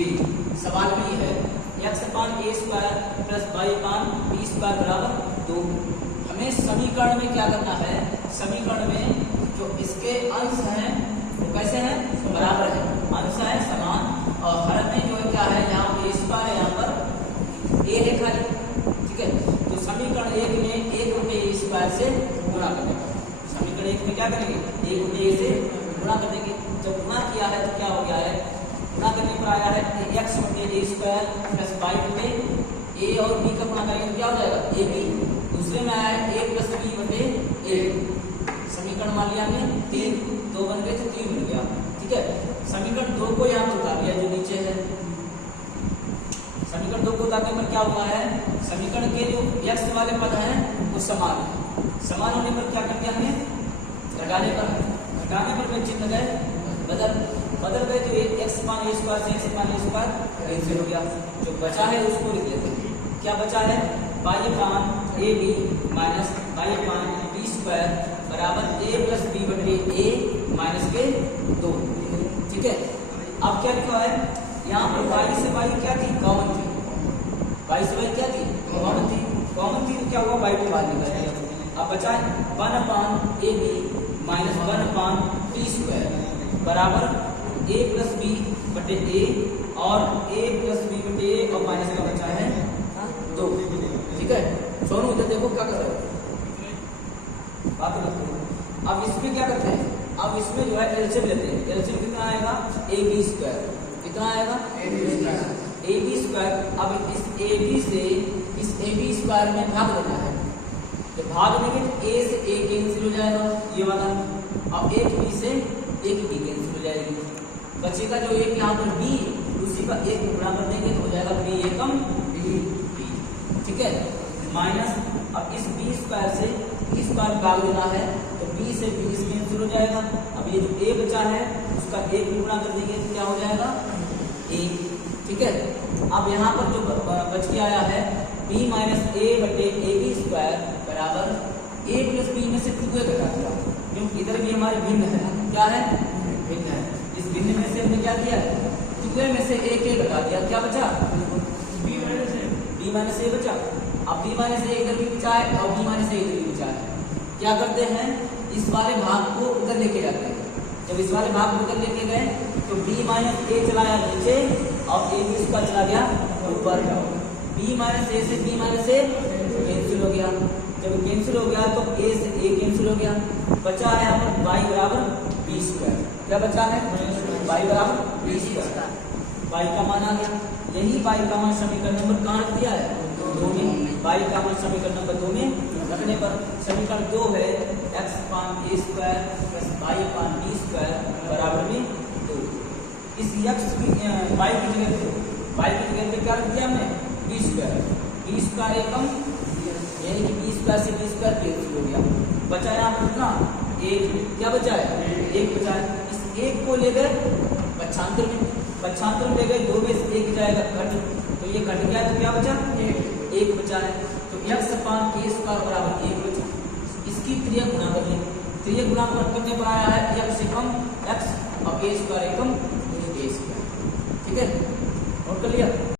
B. सवाल में है x अपान ए स्क्वायर प्लस वाई अपान बी स्क्वायर बराबर 2। हमें समीकरण में क्या करना है, समीकरण में जो इसके अंश हैं वो कैसे हैं, बराबर है, अंश है समान, और हर में जो है क्या है, यहाँ पे स्क्वायर है, यहाँ पर ए है खाली, ठीक है। तो समीकरण एक में 1 बटे ए स्क्वायर से गुणा कर देंगे। समीकरण एक में क्या करेंगे, 1 बटे ए से गुणा कर देंगे। जब गुणा किया है तो क्या हो गया है, गुणा करने पर आया है कि x बटे ए स्क्वायर प्लस वाई बटे ए और बी का गुणा करेंगे तो क्या हो जाएगा, ए बी। दूसरे में आया है ए प्लस बी बटे ए। समीकरण मान लिया हमने 3, 2 बन गए तो 3 बन गया, ठीक है। समीकरण 2 को यहाँ पर उतार लिया जो नीचे है। समीकरण 2 को उतारने पर क्या हुआ है, समीकरण के जो x वाले पद हैं वो समान है। समान होने पर क्या कर दिया हमने, घटाने पर में चिन्ह गए बदल गए, तो x अपान ए स्क्वायर से x अपान ए स्क्वायर कैंसिल हो गया। जो बचा है उसको लिख लेते हैं। क्या बचा है, y upon A B minus y upon B square बराबर a प्लस बी बटे ए माइनस के 2, ठीक है। अब क्या लिखा है, यहाँ पर y से y क्या थी, कॉमन थी, y से y क्या थी, कॉमन थी, तो क्या हुआ, y को बाहर निकाल दिया। अब बचा 1 upon A B minus 1 upon B square बराबर a प्लस बी बटे ए और a प्लस बी बटे ए और माइनस का बचा है 2, ठीक है। सोनू इधर देखो क्या कर रहे हो, बात करते हो। अब इसमें क्या करते हैं, अब इसमें जो है एलसीएम लेते हैं। एलसीएम कितना आएगा, ए बी स्क्वायर, कितना आएगा, ए बी स्क्वायर। अब इस ए बी से इस ए बी स्क्वायर में भाग देना है, तो भाग देंगे तो ए से ए कैंसिल हो जाएगा, ये वाला, और एक बी से एक बी कैंसिल हो जाएगी। बचेगा जो एक यहाँ पर बी, उसी का एक गुणा कर देंगे तो हो जाएगा बी एकम बी, ठीक है। माइनस अब इस बी स्क्वायर से बी स्क्वायर भाग देना है, तो बी से बी कैंसिल हो जाएगा। अब ये जो ए बचा है उसका एक गुणा कर देंगे तो क्या हो जाएगा, ए, ठीक है। अब यहाँ पर जो बच के आया है बी माइनस ए बटे ए बी स्क्वायर बराबर ए प्लस बी में से 2 घटा दिया, क्योंकि इधर भी हमारे भिन्न है, क्या है, भिन्न है। इस भिन्न में से हमने क्या किया, 2 में से एक घटा दिया, क्या बचा, बी माइनस ए बचा। अब बी माइनस ए इधर भी बचा है और बी माइनस ए इधर भी बचा है। क्या करते हैं, इस वाले भाग को उधर लेके जाते हैं। जब इस वाले भाग को उधर लेके गए तो बी माइनस ए चला गया नीचे और ए बी इसका चला गया ऊपर। बी माइनस ए से बी माइनस ए कैंसिल हो गया। जब कैंसिल हो गया तो ए से ए कैंसिल हो गया, बचा है यहाँ पर वाई बराबर बी स्क्वायर। क्या बचा है, वाई बराबर बी स्क्वायर, वाई का मान आ गया। यही वाई का मान समीकरण नंबर कहाँ रख दिया है, 2 में। वाई का मान समीकरण नंबर 2 में रखने पर समीकरण 2 है x अपान ए स्क्वायर प्लस वाई अपान बी स्क्वायर बराबर में 2। इस x की वाई की जगह पे क्या रख दिया हमने, बी स्क्वायर। बी स्क्वायर एकम, यानी कि बी स्क्वायर से बी स्क्वायर कैंसिल हो गया। बचा यहाँ पर कितना, 1। क्या बचा है, 1 बचा है। इस 1 को ले गए पक्षांतर में ले गए, 2 में से 1 जाएगा घट, तो ये घट गया तो क्या बचा, 1 बचा है। तो x अपान ए स्क्वायर बराबर 1 बचा। इसकी त्रिय गुणा कर लें, त्रिय गुणा करने पर आया है x एकम x और ए स्क्वायर एकम ए स्क्वायर, ठीक है। नोट कर लिया।